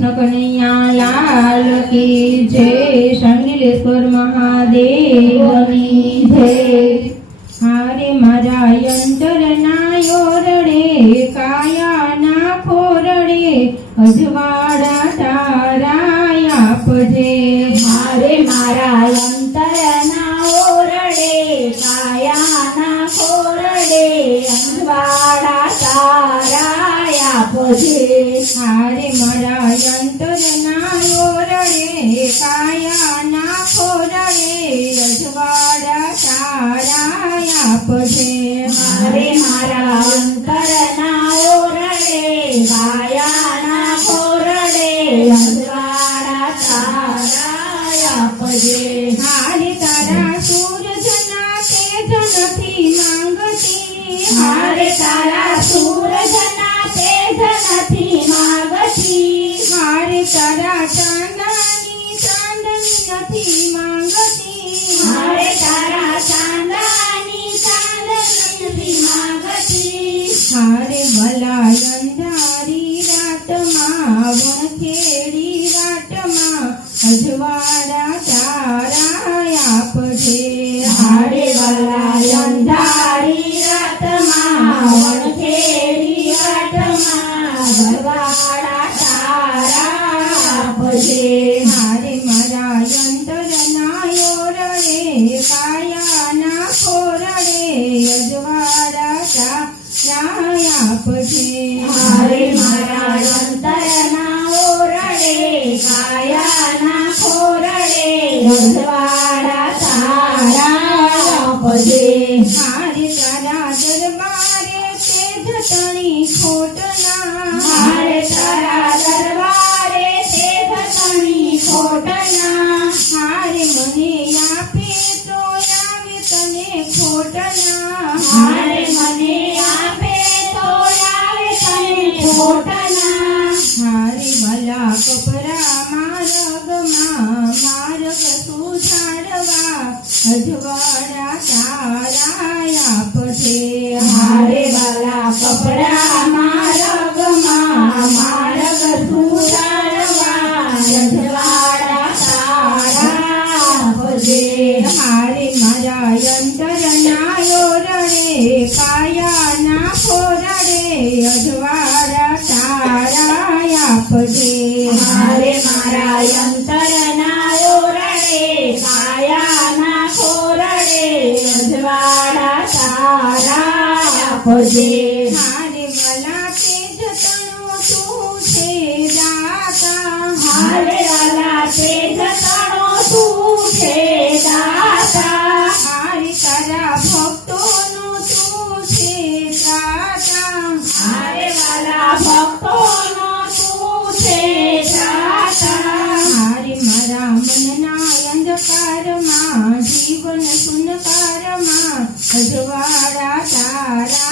कृष्ण कन्हैया लाल की जय। शंगिलेश्वर महादेव की जय। हारे मारा यंत्र नायो रड़े काया ना खोरड़े अजवाड़ा तारा आपजे। हारे मारा यंत्र नायो रड़े काया ना खोरड़े अजवाड़ा तारा आपजे। हारे मारा यंत्र नायो रड़े काया ना खोरड़े अजवाड़ा तारा आपजे। हारे मारा अंतर नायो रड़े काया ना खोरड़े अजवाड़ा तारा आपजे। हारे तारा सूरज ना तेज नथी मांगती। हारे तारा सूरज ना तेज नथी मागती। हारे तारा चांदनी नथी मांगती। हारे तारा चांदनी नथी मागती। हारे भला अंधारी रातमा वणखेड़ी रातमा अजवाड़ा तारा आपजे। हारे भला अंधारी रातमा वणखेड़ी रातमा अजवाड़ा तारा आपजे। हारे मारा यंत्र नायो रड़े काया ना खोरड़े अजवाड़ा तारा आपजे। हारे मारा अंतर नायो रड़े काया ना खोरड़े अजवाड़ा तारा आपजे। हारे तारा दरबारे तेज तणी खोटना। हारे तारा दरबारे तेज तणी खोटना। हारे मने आपे तो आवे तने खोटना। हारे मने आपे तो आवे तने खोटना। हारे भला कपरा मार्ग सुझाड़वा अजवाड़ा तारा आपजे। हारे वाला कपड़ा मार्ग सुधारवा अजवाड़ा तारा आपजे। हारे मारा यंत्र नायो रड़े काया ना खोरड़े अजवाड़ा तारा आपजे। हारे मारा यंत्र नायो रड़े काया ना खोरड़े अजवाड़ा तारा आपजे। हारे भला तेज तणो तू छे दाता। हारे वाला तेज तणो तू छे दाता। हारे तारा भक्तोनो तू छे दाता। हारे वाला भक्तोनो तू छे दाता। हारे मारा मनना अंधकारमा जीवन सुनकारमा अजवाड़ा तारा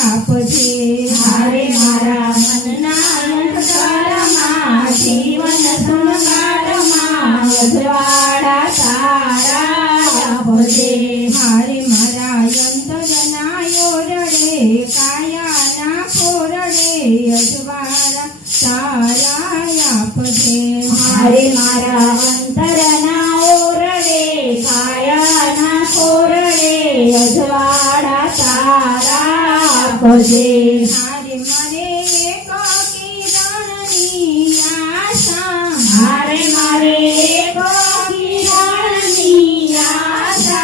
आपजे। हारे मारा मनना अंधकारमा जीवन सुनकारमा अजवाड़ा तारा आपजे। हारे मारा यंत्र नायो रड़े काया ना खोरड़े अजवाड़ा तारा आपजे। हारे मारा अंतर नायो रड़े काया ना खोरड़े अजवाड़ा तारा आपजे। हारे मारे एक किरणनी आशा। हारे मारे एक किरणनी आशा।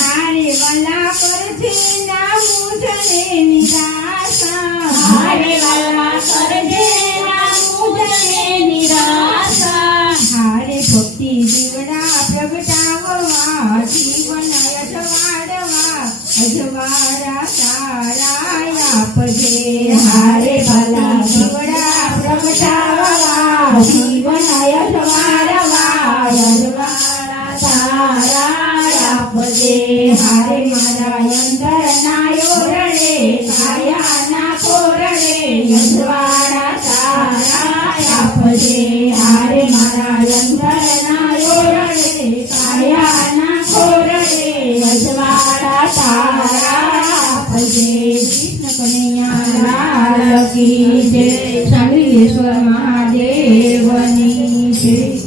हारे वाला करजे ना मुझने निराशा। हारे वाला करजे ना मुझने निराशा। हारे भक्ति जीवड़ा प्रगटाववा जीवन अजवाड़वा अजवाड़ा तारा आपजे। हारे वाला जीवड़ा प्रगटाववा जीवन अजवाड़वा अजवाड़ा तारा आपजे। हारे मारा यंत्र नायो रड़े काया ना खोरड़े अजवाड़ा तारा आपजे। हारे मारा यंत्र नायो रड़े काया ना खोरड़े अजवाड़ा तारा आपजे। कृष्ण कन्हैया लाल की जय। शंगिलेश्वर महादेव છે